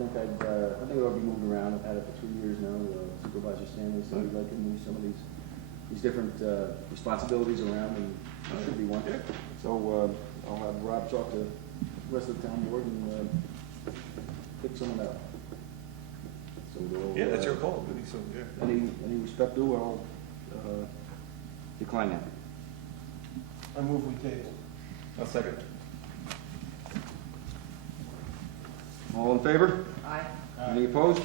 I think I'll be moving around. I've had it for 2 years now. Supervisor Stanley said he'd like to move some of these different responsibilities around, and there should be one. Yeah. So I'll have Rob talk to the rest of the town board and pick someone out. So we'll, Yeah, that's your call, Goody, so, yeah. Any respect due, I'll decline that. I move we table. I'll second. All in favor? Aye. Any opposed?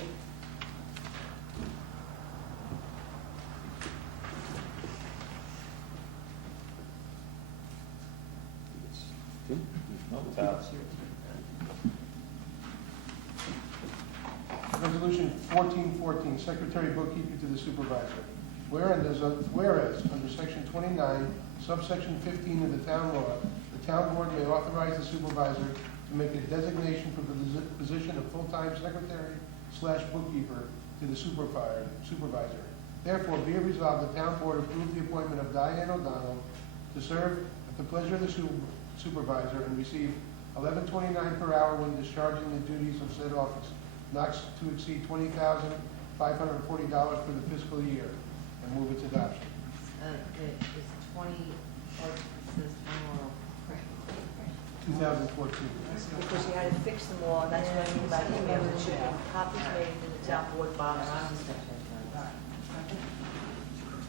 No, pass. Resolution 1414, Secretary Bookkeeper to the Supervisor. Whereas under Section 29, subsection 15 of the Town Law, the Town Board may authorize the Supervisor to make a designation for the position of full-time Secretary/Bookkeeper to the Supervisor. Therefore, be it resolved, the Town Board approve the appointment of Diane O'Donnell to serve at the pleasure of the Supervisor and receive $11.29 per hour when discharging the duties of said office, not to exceed $20,540 for the fiscal year, and move its adoption. It's 20, or it says 2014. Because you had to fix them all, and that's what I mean by email, that should have copies made in the town board boxes.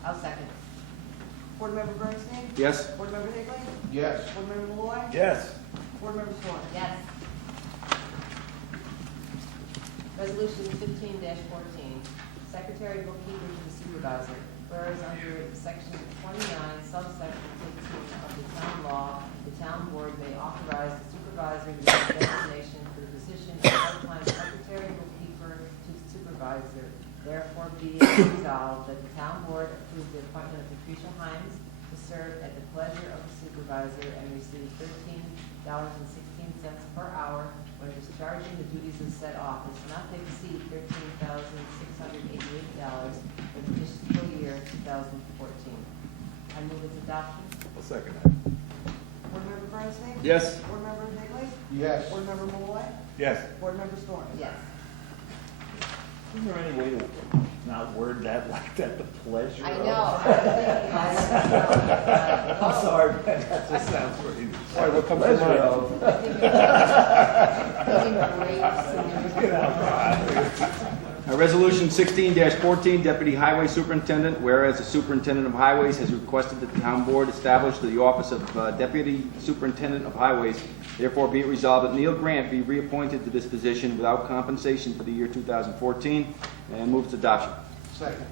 I'll second. Board Member Bernstein? Yes? Board Member Higley? Yes. Board Member Malloy? Yes. Board Member Swan? Yes. Resolution 15-14, Secretary Bookkeeper to the Supervisor. Whereas under Section 29, subsection 15 of the Town Law, the Town Board may authorize the Supervisor to make a designation for the position of part-time Secretary Bookkeeper to the Supervisor. Therefore, be it resolved that the Town Board approve the appointment of Patricia Hines to serve at the pleasure of the Supervisor and receive $13.16 per hour when discharging the duties of said office, not to exceed $13,688 for the fiscal year 2014. I move its adoption. I'll second that. Board Member Bernstein? Yes? Board Member Higley? Yes. Board Member Malloy? Yes. Board Member Swan? Yes. Is there any way to not word that like that, the pleasure I of? know. I'm sorry, but that just sounds pretty. All right, what comes to Pleasure mind? of. Resolution 16-14, Deputy Highway Superintendent. Whereas the Superintendent of Highways has requested that the Town Board establish the office of Deputy Superintendent of Highways, therefore be it resolved that Neil Grant be reappointed to this position without compensation for the year 2014, and move its adoption. Second.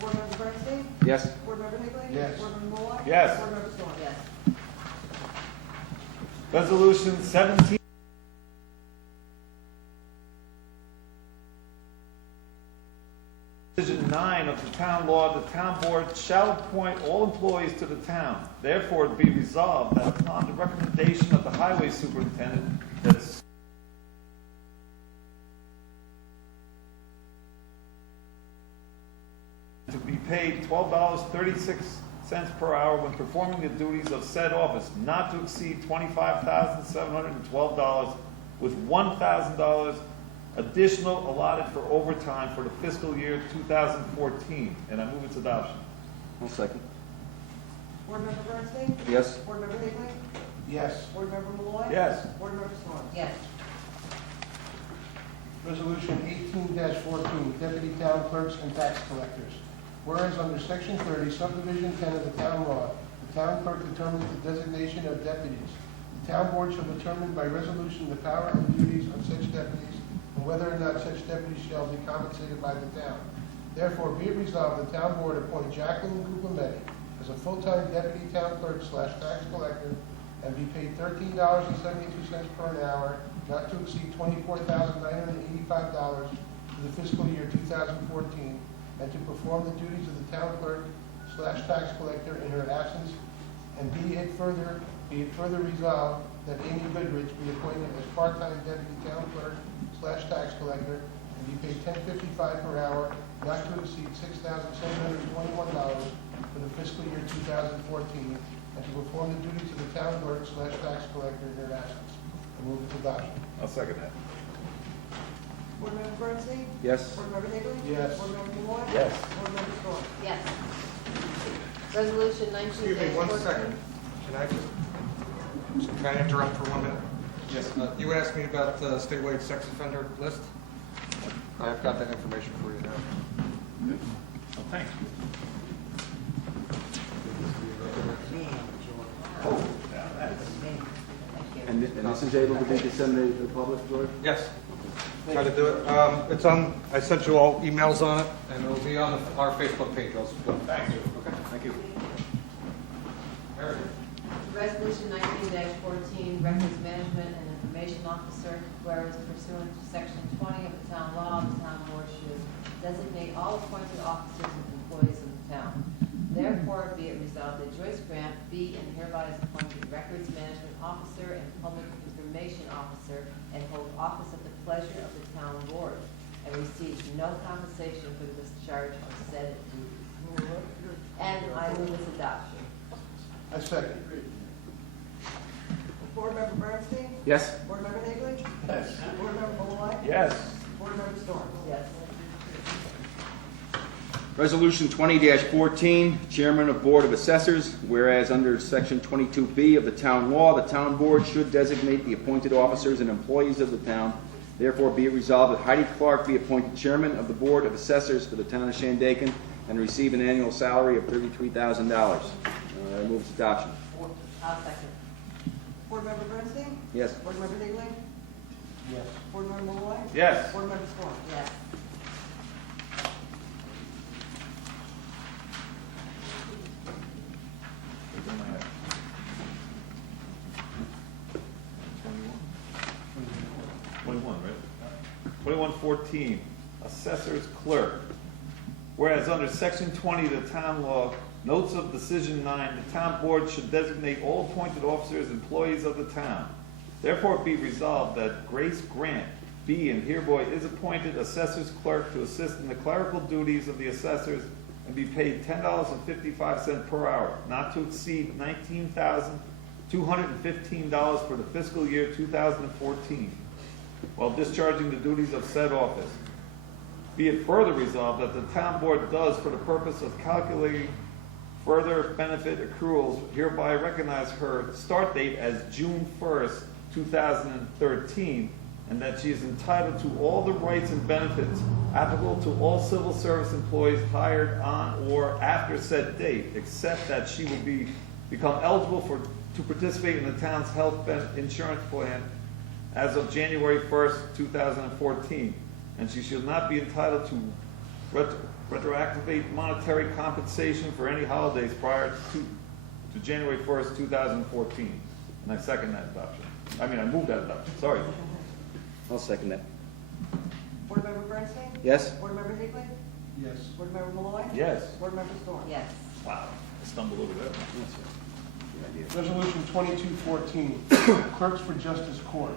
Board Member Bernstein? Yes? Board Member Higley? Yes. Board Member Malloy? Yes. Board Member Swan? Yes. Resolution 17. Division 9 of the Town Law, the Town Board shall appoint all employees to the town. Therefore, it be resolved that upon the recommendation of the Highway Superintendent, that to be paid $12.36 per hour when performing the duties of said office, not to exceed $25,712, with $1,000 additional allotted for overtime for the fiscal year 2014. And I move its adoption. I'll second. Board Member Bernstein? Yes? Board Member Higley? Yes. Board Member Malloy? Yes. Board Member Swan? Yes. Resolution 18-14, Deputy Town Clerks and Tax Collectors. Whereas under Section 30, Subdivision 10 of the Town Law, the Town Clerk determines the designation of deputies. The Town Board shall determine by resolution the power and duties of such deputies and whether or not such deputies shall be compensated by the town. Therefore, be it resolved, the Town Board appoint Jacqueline Cupometti as a full-time Deputy Town Clerk/Tax Collector and be paid $13.72 per an hour, not to exceed $24,985 for the fiscal year 2014, and to perform the duties of the Town Clerk/Tax Collector in her absence. And be it further resolved that Amy Goodrich be appointed as part-time Deputy Town Clerk/Tax Collector and be paid $10.55 per hour, not to exceed $6,721 for the fiscal year 2014, and to perform the duties of the Town Clerk/Tax Collector in her absence. I move its adoption. I'll second that. Board Member Bernstein? Yes. Board Member Higley? Yes. Board Member Malloy? Yes. Board Member Storm? Yes. Resolution 19 Excuse me, one second. Can I interrupt for 1 minute? Yes. You asked me about the statewide sex offender list. I've got that information for you now. Oh, thanks. And this is able to be disseminated to the public, George? Yes. Try to do it. It's on, I sent you all emails on it, and it'll be on our Facebook page also. Thank you. Okay, thank you. Resolution 19-14, Records Management and Information Officer, whereas pursuant to Section 20 of the town law, the town board should designate all appointed officers and employees of the town. Therefore, be it resolved that Joyce Grant be and hereby is appointed Records Management Officer and Public Information Officer and hold office at the pleasure of the town board, and receives no compensation for the discharge of said duties. And I move its adoption. I second. Board Member Bernstein? Yes. Board Member Higley? Yes. Board Member Malloy? Yes. Board Member Storm? Yes. Resolution 20-14, Chairman of Board of Assessors, whereas under Section 22B of the town law, the town board should designate the appointed officers and employees of the town. Therefore, be it resolved that Heidi Clark be appointed Chairman of the Board of Assessors for the town of Shandaken and receive an annual salary of $33,000. I move its adoption. I'll second. Board Member Bernstein? Yes. Board Member Higley? Yes. Board Member Malloy? Yes. Board Member Storm? Yes. Right? 21-14, Assessor's Clerk. Whereas under Section 20 of the town law, notes of Decision 9, the town board should designate all appointed officers, employees of the town. Therefore be resolved that Grace Grant be and hereby is appointed Assessor's Clerk to assist in the clerical duties of the assessors and be paid $10.55 per hour, not to exceed $19,215 for the fiscal year 2014, while discharging the duties of said office. Be it further resolved that the town board does, for the purpose of calculating further benefit accruals, hereby recognize her start date as June 1st, 2013, and that she is entitled to all the rights and benefits applicable to all civil service employees hired on or after said date, except that she will become eligible to participate in the town's health insurance plan as of January 1st, 2014, and she should not be entitled to retroactivate monetary compensation for any holidays prior to January 1st, 2014. And I second that adoption. I move that adoption, sorry. I'll second that. Board Member Bernstein? Yes. Board Member Higley? Yes. Board Member Malloy? Yes. Board Member Storm? Yes. Wow, I stumbled over that. Resolution 2214, Clerks for Justice Court.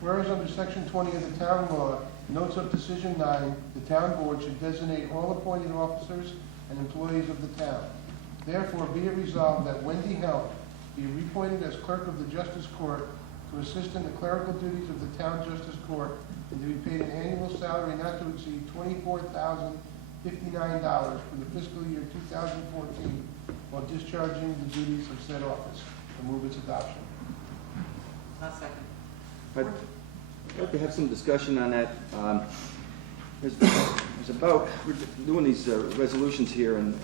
Whereas under Section 20 of the town law, notes of Decision 9, the town board should designate all appointed officers and employees of the town. Therefore, be it resolved that Wendy Helm be reappointed as Clerk of the Justice Court to assist in the clerical duties of the Town Justice Court and to be paid an annual salary not to exceed $24,059 for the fiscal year 2014 while discharging the duties of said office. I move its adoption. I'll second. I'd like to have some discussion on that. There's about, we're doing these resolutions here, and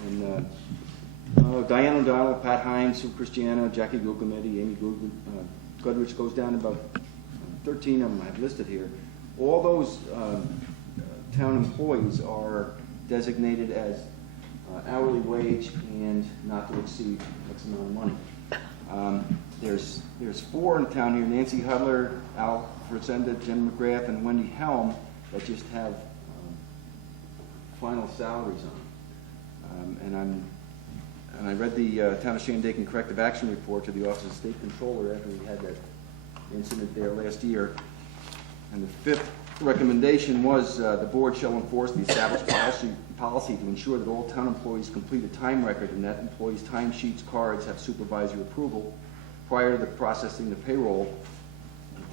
Diane O'Donnell, Pat Hines, Sue Christiana, Jackie Guglielmetti, Amy Goodrich, goes down about 13 of them I've listed here. All those town employees are designated as hourly wage and not to exceed X amount of money. There's 4 in town here: Nancy Hudler, Al Frazenda, Jim McGrath, and Wendy Helm, that just have final salaries on. And I read the Town of Shandaken Corrective Action Report to the Office of State Controller after we had that incident there last year. And the 5th recommendation was the board shall enforce the established policy to ensure that all town employees complete a time record and that employees' timesheets, cards have supervisory approval prior to the processing the payroll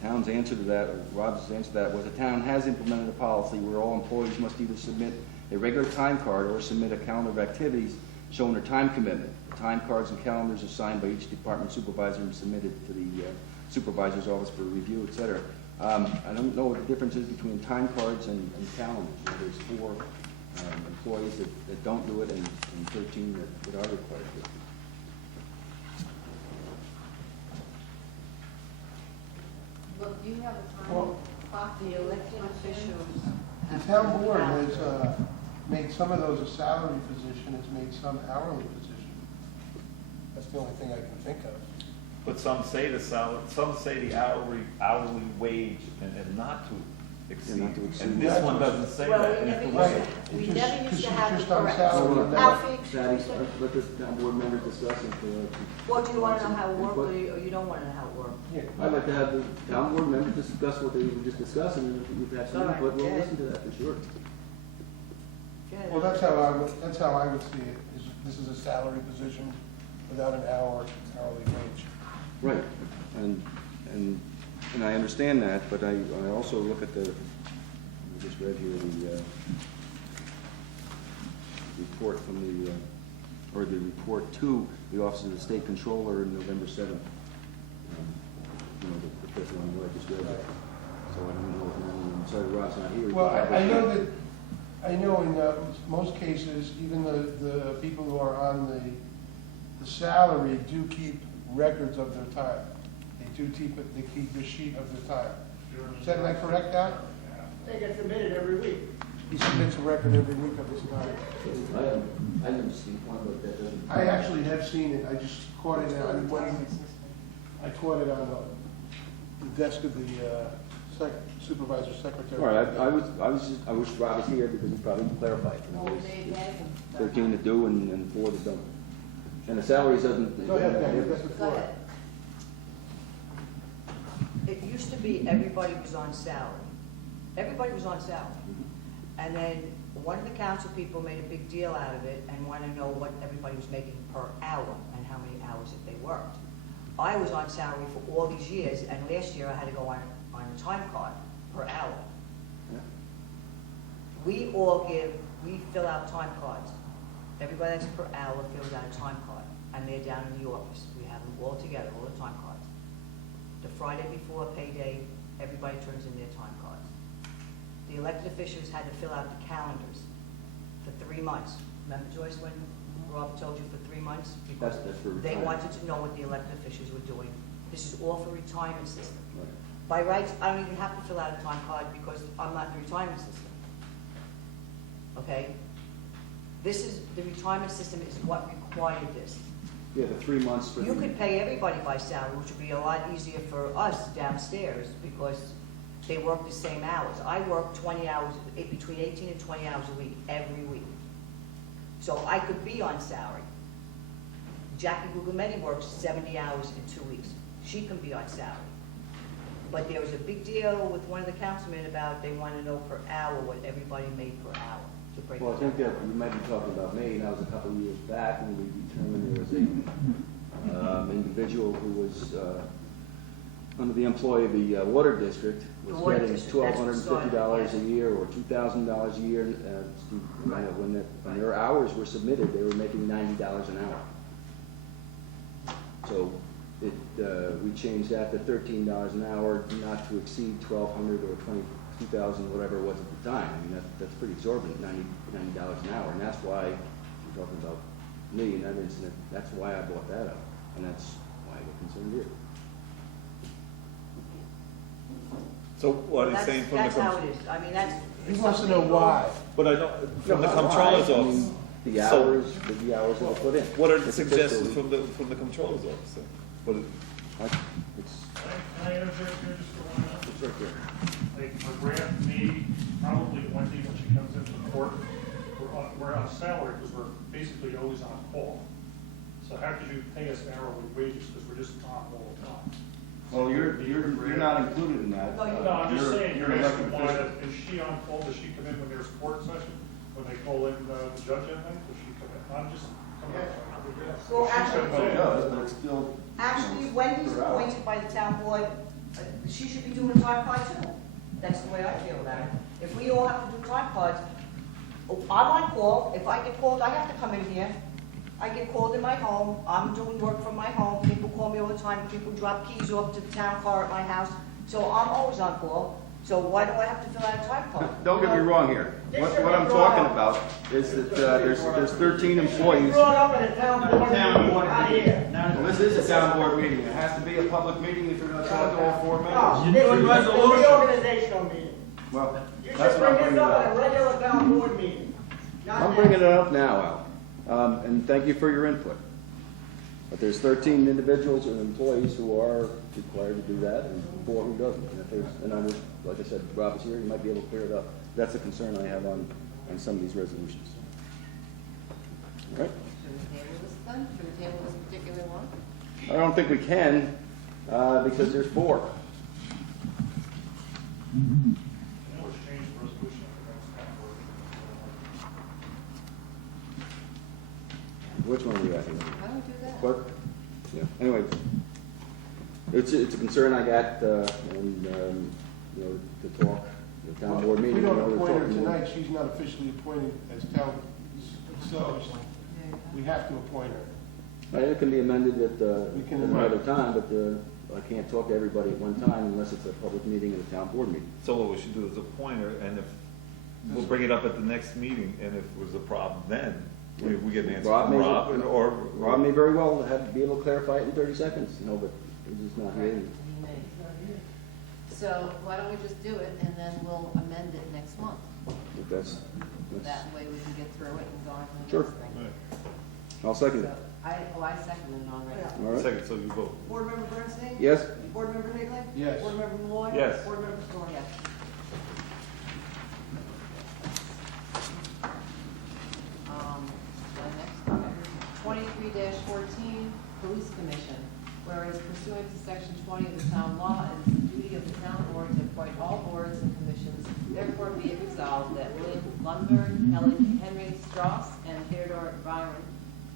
the town's answer to that, or Rob's answer to that, was the town has implemented a policy where all employees must either submit a regular time card or submit a calendar of activities showing their time commitment. The time cards and calendars are signed by each department supervisor and submitted to the supervisor's office for review, et cetera. I don't know what the difference is between time cards and calendars. There's 4 employees that don't do it and 13 that are required to. Look, do you have a time Well, clock? The elected officials. The have town to board have- has made some of those a salary position, it's made some hourly position. That's the only thing I can think of. But some say the salary, some say the hourly wage and not to exceed. not to exceed. And this one doesn't say Well, that. we And never if it used was- Right. to, we It's just- never used this to is have just the on correct. salary. Alfie, Patty, let the town board members discuss it. well, do you want to know how it worked, or you don't want to know how it worked? Yeah. I'd like to have the town board members discuss what they were just discussing, and if you've had some All right, input, we'll yeah. listen to that for sure. Go ahead. Well, that's how I would see it, is this is a salary position without an hourly wage. Right, and I understand that, but I also look at I just read here the report from or the report to the Office of the State Controller in November 7th. You know, the fifth one, where I just read it. So I don't know, I'm sorry Rob's not here. Well, I know in most cases, even the people who are on the salary do keep records of their time. They keep the sheet of their time. Is that not correct, Al? They get submitted every week. He submits a record every week of his time. I never seen one like that, doesn't. I actually have seen it, I just caught it on, I caught it on the desk of the supervisor secretary. All right, I wish Rob was here because he probably clarified. You know, there's 13 to do and 4 to don't. And the salaries doesn't. Go ahead, Ben, that's the Go floor. ahead. It used to be everybody was on salary. Everybody was on salary. And then one of the council people made a big deal out of it and wanted to know what everybody was making per hour and how many hours that they worked. I was on salary for all these years, and last year I had to go on a time card per hour. Yeah. We fill out time cards. Everybody that's per hour fills out a time card, and they're down in the office. We have them all together, all the time cards. The Friday before payday, everybody turns in their time cards. The elected officials had to fill out the calendars for 3 months. Remember, Joyce, when Rob told you for 3 months? Because That's for they retirement. wanted to know what the elected officials were doing. This is all for retirement system. Right. By rights, I don't even have to fill out a time card because I'm not in the retirement system. Okay? The retirement system is what required this. Yeah, the 3 months for. You could pay everybody by salary, which would be a lot easier for us downstairs because they work the same hours. I work 20 hours, between 18 and 20 hours a week, every week. So I could be on salary. Jackie Guglielmetti works 70 hours in 2 weeks. She can be on salary. But there was a big deal with one of the councilmen about they want to know per hour what everybody made per hour to break Well, I it think down. that you might be talking about me, and that was a couple of years back when we determined there was a individual who was under the employ of the water district, The was water getting district, that's what $1,250 a started, year or $2,000 a year. When their hours were submitted, they were making $90 an hour. So we changed that to $13 an hour, not to exceed $1,200 or $22,000, whatever it was at the time. I mean, that's pretty exorbitant, $90 an hour, and that's why you're talking about me in that incident. That's why I brought that up, and that's why I get concerned here. So what he's saying from the. That's how it is. I mean, that's. He wants to know why. But I don't, from the No, not comptroller's why. I office. mean, The So- hours that were put in. What are the It's a suggestions fiscal- from the comptroller's office? then? What is- It's Can I interject here just for 1 minute? it's right there. Like, for Grant, me, probably Wendy, when she comes into court, we're on salary because we're basically always on call. So how could you pay us hourly wages because we're just on all the time? Well, you're not included in that. No, No, I'm just saying, you're asking why, elected is she on call, does she come in when there's court session? When they call in the judge in there, does she come in? I'm just coming up. Well, She actually- comes in. official. But it's still. Actually, Wendy's per hour. appointed by the town board She should be doing a time card too. That's the way I feel about it. If we all have to do time cards, I'm on call. If I get called, I have to come in here. I get called in my home. I'm doing work from my home. People call me all the time. People drop keys off to the town car at my house. So I'm always on call. So why do I have to fill out a time card? Don't get me wrong here. What I'm talking about is that there's 13 employees. Brought up at a town board Town meeting, board not meeting. here. Well, this is a town board meeting. It has to be a public meeting if you're going to talk to all 4 members. No, this is a reorganizational meeting. Well, You that's should what I'm bring bringing this up. up at a regular town board meeting. not I'm now. bringing it up now, Al, and thank you for your input. But there's 13 individuals and employees who are required to do that, and 4 who doesn't. And if there's, and I would, like I said, Rob is here, you might be able to clear it up. That's a concern I have on some of these resolutions. All right? Should we table this then? Should we table this particular one? I don't think we can, because there's 4. You know, it's changed the resolution, I think that's Which one are we at? here? Why don't we do that? Clerk? Yeah, anyway, it's a concern I got, and, you know, to talk, the town board If meeting. we you don't know, to appoint her talk more. tonight, she's not officially appointed as town, so we have to appoint her. It can be amended at We can another amend. time, but I can't talk to everybody at one time unless it's a public meeting and a town board meeting. So what we should do is appoint her, and if, we'll bring it up at the next meeting, and if there's a problem then, we get an answer Rob from may- Rob, or. Rob may very well be able to clarify it in 30 seconds, you know, but he's just not Right, here. he may. So why don't we just do it and then we'll amend it next month? If that's, That way we can get through it and go on to the Sure. next thing. I'll second So it. I seconded it already. Yeah. All right? Second, so you vote. Board Member Bernstein? Yes? Board Member Higley? Yes. Board Member Malloy? Yes. Board Member Storm? Yes. The next one, 23-14, Police Commission. Whereas pursuant to section 20 of the town law, it is the duty of the town board to appoint all boards and commissions. Therefore be it resolved that William Lundberg, Henry Strauss, and Theodore Byron,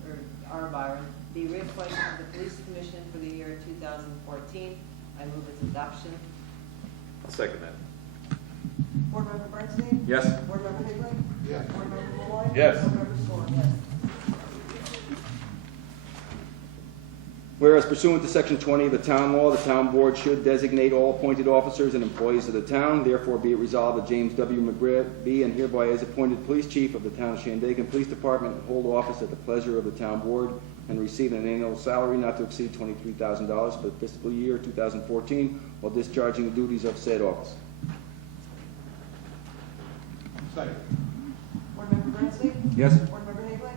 or R. Byron, be reappointed to the Police Commission for the year 2014. I move its adoption. I'll second that. Board Member Bernstein? Yes? Board Member Higley? Yes. Board Member Malloy? Yes. Board Member Storm? Yes. Whereas pursuant to section 20 of the town law, the town board should designate all appointed officers and employees of the town. Therefore be it resolved that James W. McGrath be and hereby is appointed police chief of the town of Shandaken Police Department and hold office at the pleasure of the town board and receive an annual salary not to exceed $23,000 for the fiscal year 2014 while discharging the duties of said office. Second. Board Member Bernstein? Yes? Board Member Higley?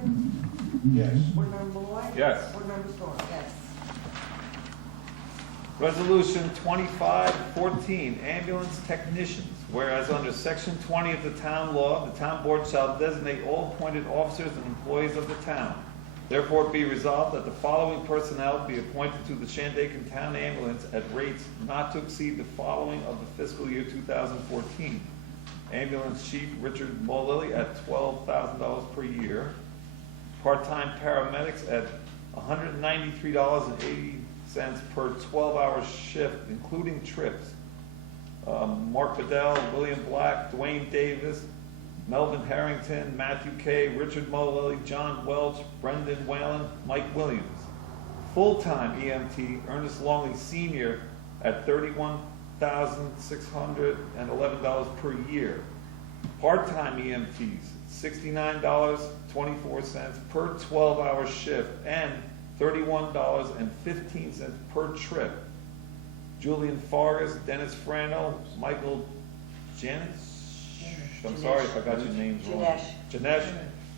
Yes. Board Member Malloy? Yes. Board Member Storm? Yes. Resolution 2514, ambulance technicians. Whereas under section 20 of the town law, the town board shall designate all appointed officers and employees of the town. Therefore be resolved that the following personnel be appointed to the Shandaken Town Ambulance at rates not to exceed the following of the fiscal year 2014. Ambulance Chief Richard Mulilly at $12,000 per year. Part-time paramedics at $193.80 per 12-hour shift, including trips. Mark Bedell, William Black, Dwayne Davis, Melvin Harrington, Matthew Kay, Richard Mulilly, John Welch, Brendan Whalen, Mike Williams. Full-time EMT, Ernest Longley Sr. at $31,611 per year. Part-time EMTs, $69.24 per 12-hour shift and $31.15 per trip. Julian Fargas, Dennis Frano, Michael Janis, I'm sorry if I got your names wrong. Janesh,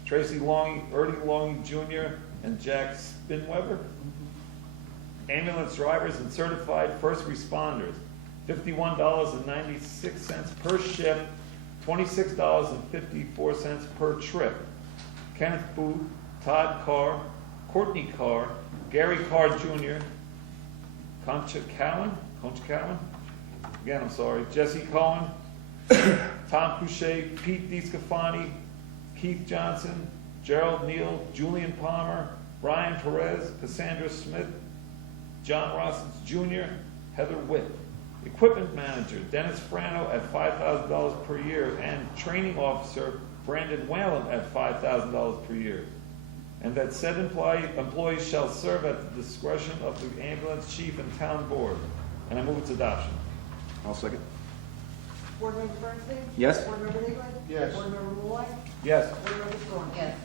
Tracy Longy, Ernie Longy Jr., and Jack Spinweber. Ambulance drivers and certified first responders, $51.96 per shift, $26.54 per trip. Kenneth Booth, Todd Carr, Courtney Carr, Gary Carr Jr., Concha Cowan, again, I'm sorry, Jesse Cohen, Tom Couchet, Pete DiScafani, Keith Johnson, Gerald Neal, Julian Palmer, Brian Perez, Cassandra Smith, John Rossins Jr., Heather Witt. Equipment manager Dennis Frano at $5,000 per year, and training officer Brandon Whalen at $5,000 per year. And that said employees shall serve at the discretion of the ambulance chief and town board. And I move its adoption. I'll second. Board Member Bernstein? Yes. Board Member Higley? Yes. Board Member Malloy? Yes. Board Member Storm? Yes.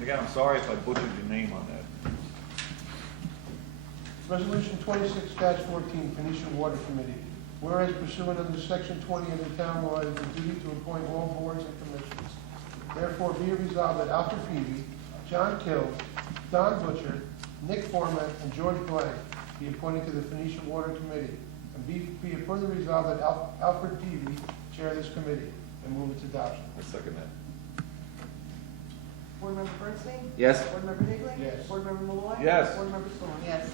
Again, I'm sorry if I butchered your name on that. Resolution 26-14, Phoenicia Water Committee. Whereas pursuant under Section 20 of the town law, it is the duty to appoint all boards and commissions. Therefore, be it resolved that Alfred Peavy, John Kill, Don Butcher, Nick Forman, and George Blank be appointed to the Phoenicia Water Committee. And be it further resolved that Alfred Peavy chair this committee, and move its adoption. I second that. Board Member Bernstein? Yes. Board Member Higley? Yes. Board Member Malloy? Yes. Board Member Storm? Yes.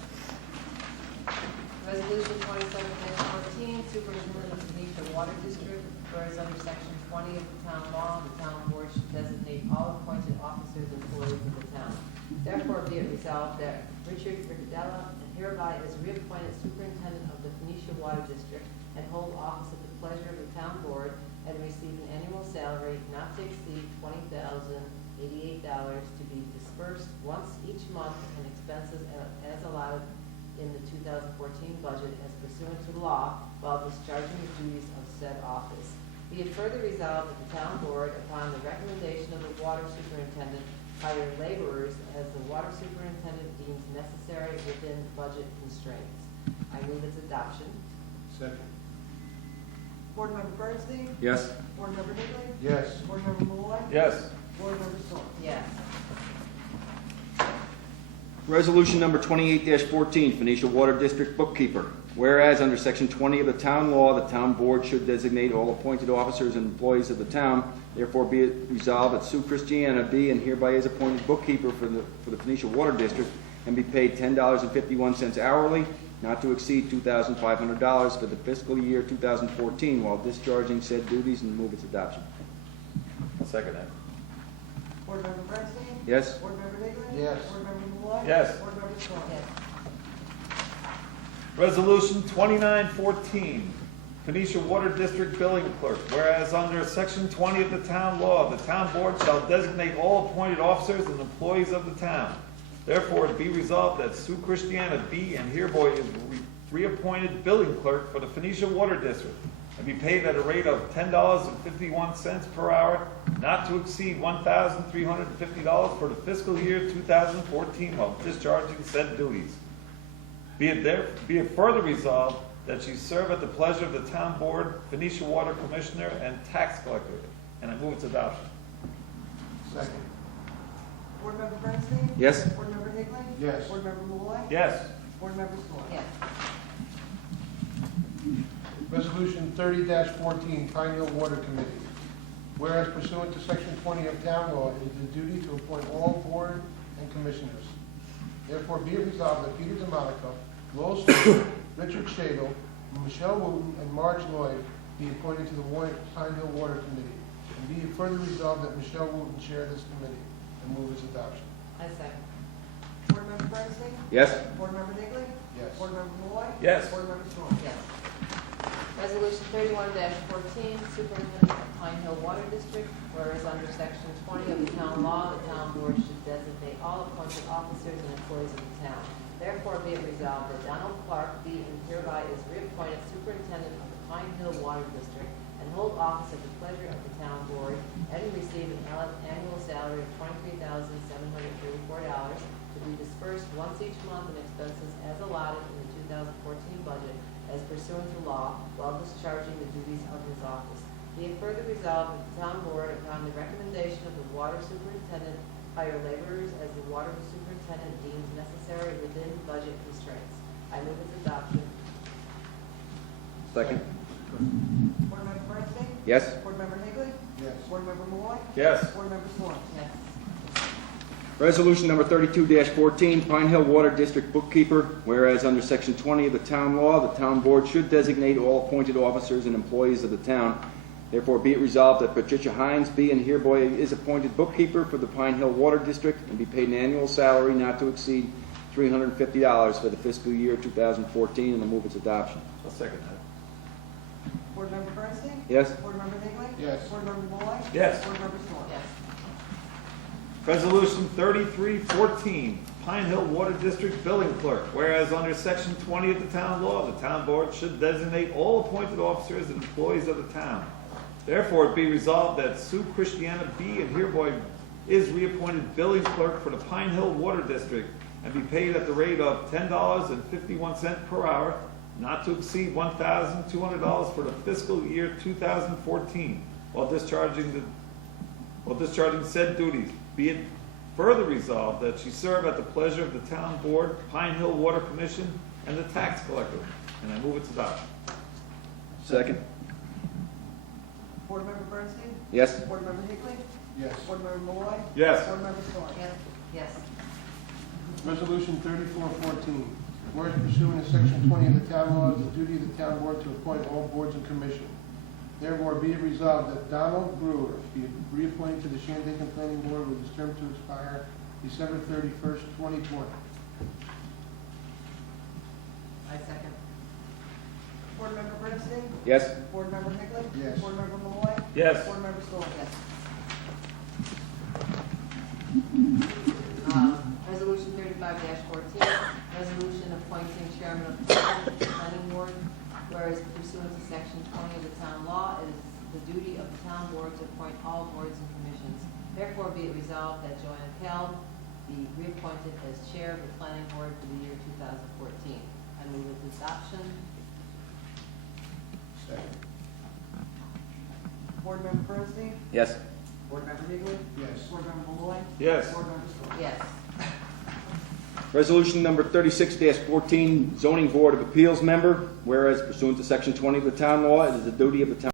Resolution 27-14, Superintendent of the Phoenicia Water District, whereas under Section 20 of the town law, the town board should designate all appointed officers and employees of the town. Therefore, be it resolved that Richard Riccadella and hereby is reappointed Superintendent of the Phoenicia Water District and hold office at the pleasure of the town board and receive an annual salary not to exceed $20,088 to be dispersed once each month and expenses as allowed in the 2014 budget as pursuant to law while discharging the duties of said office. Be it further resolved that the town board, upon the recommendation of the water superintendent, hire laborers as the water superintendent deems necessary within budget constraints. I move its adoption. Second. Board Member Bernstein? Yes. Board Member Higley? Yes. Board Member Malloy? Yes. Board Member Storm? Yes. Resolution number 28-14, Phoenicia Water District Bookkeeper. Whereas under Section 20 of the town law, the town board should designate all appointed officers and employees of the town. Therefore, be it resolved that Sue Christiana be and hereby is appointed bookkeeper for the Phoenicia Water District and be paid $10.51 hourly, not to exceed $2,500 for the fiscal year 2014 while discharging said duties, and move its adoption. I'll second that. Board Member Bernstein? Yes. Board Member Higley? Yes. Board Member Malloy? Yes. Board Member Storm? Yes. Resolution 2914, Phoenicia Water District Billing Clerk. Whereas under Section 20 of the town law, the town board shall designate all appointed officers and employees of the town. Therefore, it be resolved that Sue Christiana be and hereby is reappointed billing clerk for the Phoenicia Water District and be paid at a rate of $10.51 per hour, not to exceed $1,350 for the fiscal year 2014 while discharging said duties. Be it further resolved that she serve at the pleasure of the town board, Phoenicia Water Commissioner, and tax collector. And I move its adoption. Second. Board Member Bernstein? Yes. Board Member Higley? Yes. Board Member Malloy? Yes. Board Member Storm? Yes. Resolution 30-14, Pine Hill Water Committee. Whereas pursuant to Section 20 of town law, it is the duty to appoint all board and commissioners. Therefore, be it resolved that Peter DeMonico, Lowell Stewart, Richard Shadle, Michelle Wooten, and Marge Lloyd be appointed to the Pine Hill Water Committee. And be it further resolved that Michelle Wooten chair this committee, and move its adoption. I second. Board Member Bernstein? Yes. Board Member Higley? Yes. Board Member Malloy? Yes. Board Member Storm? Yes. Resolution 31-14, Superintendent of Pine Hill Water District, whereas under Section 20 of the town law, the town board should designate all appointed officers and employees of the town. Therefore, be it resolved that Donald Clark be and hereby is reappointed Superintendent of the Pine Hill Water District and hold office at the pleasure of the town board and receive an annual salary of $23,734 to be dispersed once each month in expenses as allotted in the 2014 budget as pursuant to law while discharging the duties of his office. Be it further resolved that the town board, upon the recommendation of the water superintendent, hire laborers as the water superintendent deems necessary within budget constraints. I move its adoption. Second. Board Member Bernstein? Yes. Board Member Higley? Yes. Board Member Malloy? Yes. Board Member Storm? Yes. Resolution number 32-14, Pine Hill Water District Bookkeeper. Whereas under Section 20 of the town law, the town board should designate all appointed officers and employees of the town. Therefore, be it resolved that Patricia Hines be and hereby is appointed bookkeeper for the Pine Hill Water District and be paid an annual salary not to exceed $350 for the fiscal year 2014, and I move its adoption. I'll second that. Board Member Bernstein? Yes. Board Member Higley? Yes. Board Member Malloy? Yes. Board Member Stoll? Yes. Resolution 3314, Pine Hill Water District Billing Clerk. Whereas under Section 20 of the town law, the town board should designate all appointed officers and employees of the town. Therefore, it be resolved that Sue Christiana be and hereby is reappointed billing clerk for the Pine Hill Water District and be paid at the rate of $10.51 per hour, not to exceed $1,200 for the fiscal year 2014, while discharging said duties. Be it further resolved that she serve at the pleasure of the town board, Pine Hill Water Commission, and the tax collector. And I move its adoption. Second. Board Member Bernstein? Yes. Board Member Higley? Yes. Board Member Malloy? Yes. Board Member Stoll? Yes. Yes. Resolution 3414, whereas pursuant to Section 20 of the town law, it's the duty of the town board to appoint all boards and commissions. Therefore, be it resolved that Donald Brewer be reappointed to the Shandaken Planning Board with his term to expire December 31st, 2020. I second. Board Member Bernstein? Yes. Board Member Higley? Yes. Board Member Malloy? Yes. Board Member Stoll? Yes. Resolution 35-14, resolution appointing chairman of the planning board. Whereas pursuant to Section 20 of the town law, it is the duty of the town board to appoint all boards and commissions. Therefore, be it resolved that Joanne Kell be reappointed as chair of the planning board for the year 2014. I move its adoption. Second. Board Member Bernstein? Yes. Board Member Higley? Yes. Board Member Malloy? Yes. Board Member Stoll? Yes. Resolution number 36-14, zoning board of appeals member. Whereas pursuant to Section 20 of the town law, it is the duty of the town